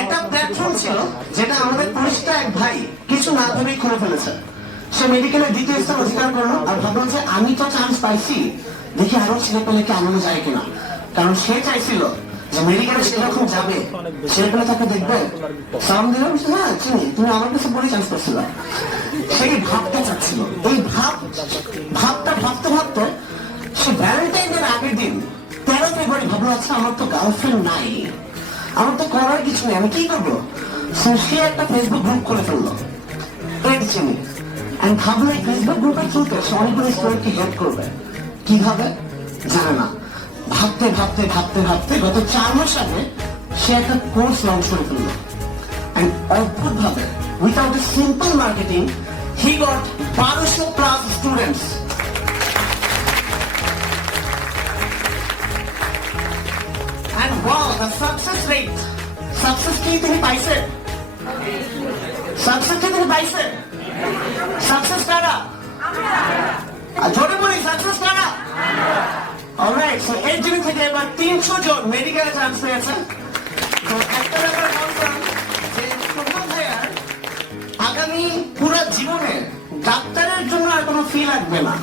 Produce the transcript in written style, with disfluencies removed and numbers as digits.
একটা প্ল্যাটফর্ম ছিল যেটা আমাদের পুলিশটা এক ভাই কিছু না ভেবেই খুলে ফেলেছে। সে মেডিকেলের দ্বিতীয় স্থান অধিকার করলো আর ভাবলাম যে আমি তো চান্স পাইছি, দেখি আরো ছেলে পেলে কি আনানো যায় কিনা। কারণ সে চাইছিল যে মেডিকেলে সে যখন যাবে ছেলে পেলে তাকে দেখবে, সালাম দিলাম, হ্যাঁ চিনি, তুমি আমার কাছে বলে চান্স করছিল। সেই ভাবতে চাচ্ছিল। এই ভাবতে ভাবতে সে ভ্যালেন্টাইনের আগের দিন 13 ফেব্রুয়ারি ভাবলো, আচ্ছা আমার তো গার্লফ্রেন্ড নাই, আমার তো করার কিছু নেই, আমি কি করবো? সে একটা ফেসবুক গ্রুপ করে ফেললো, চিনি, ভাবলো এই ফেসবুক গ্রুপের থ্রুতে সে অনেকগুলো স্টুডেন্টকে হেল্প করবে। কিভাবে জানে না। ভাবতে গত 4 মাস আগে সে একটা কোর্স লঞ্চ করে ফেললো। অদ্ভুত ভাবে without a simple marketing he got 1200+ students. And wow, the success rate. Success কি তিনি পাইছেন? Success কি তিনি পাইছেন? Success কারা? জোরে বলি, success কারা? Alright, so এই জিনিস থেকে এবার 300 জন মেডিকেলে চান্স পেয়েছেন। তো একটা ব্যাপার বলতাম যে প্রথম ভাইয়ার আগামী পুরো জীবনে ডাক্তারের জন্য আর কোনো ফি লাগবে না।